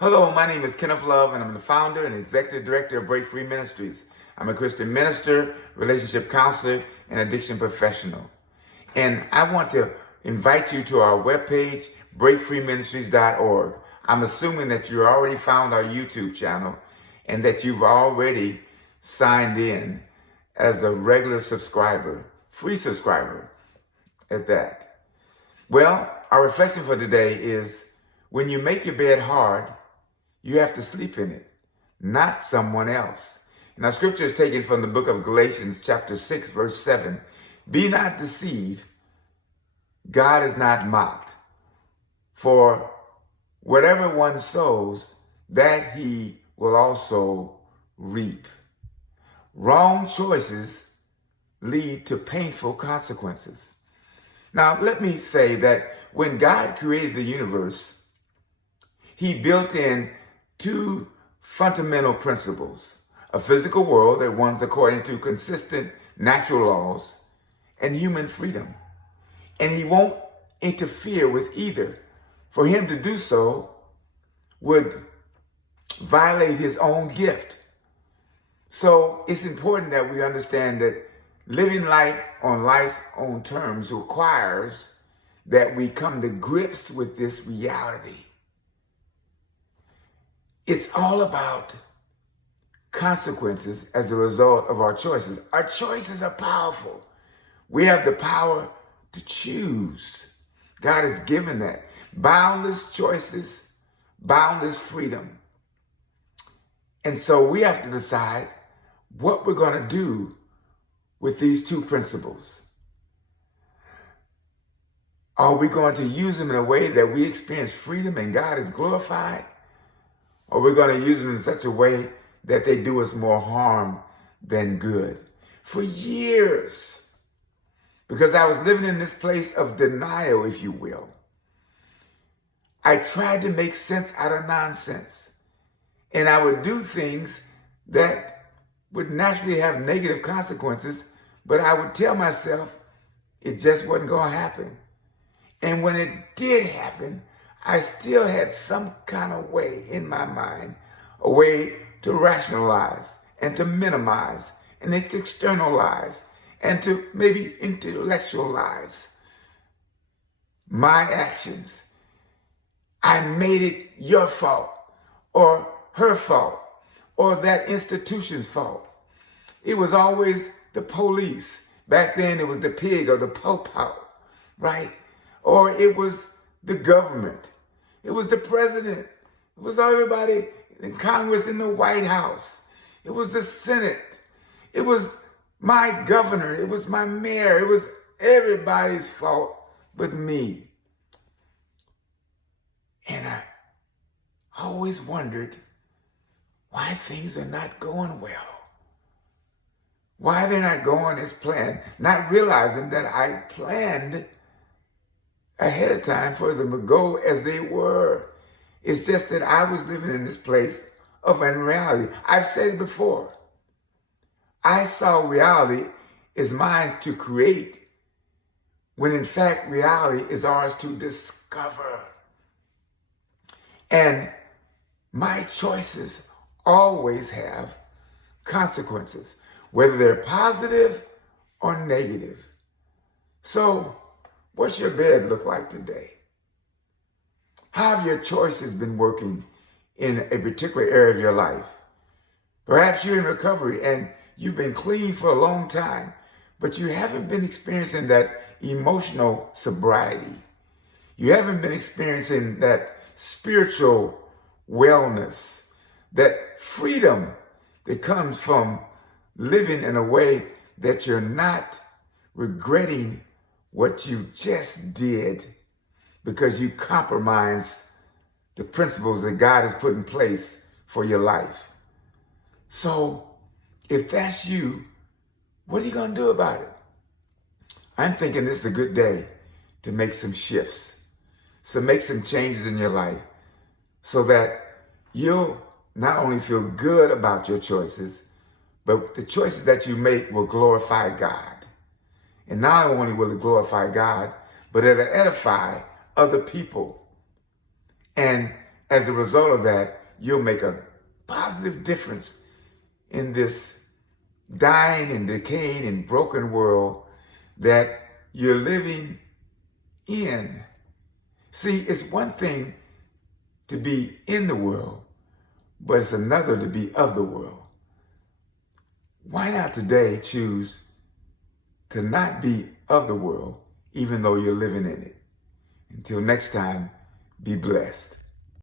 Hello, my name is Kenneth Love, and I'm the founder and executive director of Break Free Ministries. I'm a Christian minister, relationship counselor, and addiction professional. And I want to invite you to our webpage, breakfreeministries.org. I'm assuming that you already found our YouTube channel and that you've already signed in as a regular subscriber, free subscriber at that. Well, our reflection for today is when you make your bed hard, you have to sleep in it, not someone else. And our scripture is taken from the book of Galatians, chapter 6, verse 7. Be not deceived, God is not mocked. For whatever one sows, that he will also reap. Wrong choices lead to painful consequences. Now, let me say that when God created the universe, he built in two fundamental principles: a physical world that runs according to consistent natural laws and human freedom. And he won't interfere with either. For him to do so would violate his own gift. So it's important that we understand that living life on life's own terms requires that we come to grips with this reality. It's all about consequences as a result of our choices. Our choices are powerful. We have the power to choose. God has given that. Boundless choices, boundless freedom. And so we have to decide what we're going to do with these two principles. Are we going to use them in a way that we experience freedom and God is glorified? Or we're going to use them in such a way that they do us more harm than good? For years, because I was living in this place of denial, if you will, I tried to make sense out of nonsense. And I would do things that would naturally have negative consequences, but I would tell myself it just wasn't going to happen. And when it did happen, I still had some kind of way in my mind, a way to rationalize and to minimize and to externalize and to maybe intellectualize my actions. I made it your fault or her fault or that institution's fault. It was always the police. Back then it was the pig or the po-po, right? Or it was the government. It was the president. It was everybody in Congress, in the White House. It was the Senate. It was my governor. It was my mayor. It was everybody's fault but me. And I always wondered why things are not going well. Why they're not going as planned. Not realizing that I planned ahead of time for them to go as they were. It's just that I was living in this place of unreality. I've said it before. I saw reality as mine to create, when in fact reality is ours to discover. And my choices always have consequences, whether they're positive or negative. So, what's your bed look like today? How have your choices been working in a particular area of your life? Perhaps you're in recovery and you've been clean for a long time, but you haven't been experiencing that emotional sobriety. You haven't been experiencing that spiritual wellness, that freedom that comes from living in a way that you're not regretting what you just did because you compromised the principles that God has put in place for your life. So if that's you, what are you going to do about it? I'm thinking this is a good day to make some shifts. So make some changes in your life so that you'll not only feel good about your choices, but the choices that you make will glorify God. And not only will it glorify God, but it'll edify other people. And as a result of that, you'll make a positive difference in this dying and decaying and broken world that you're living in. See, it's one thing to be in the world, but it's another to be of the world. Why not today choose to not be of the world, even though you're living in it? Until next time, be blessed.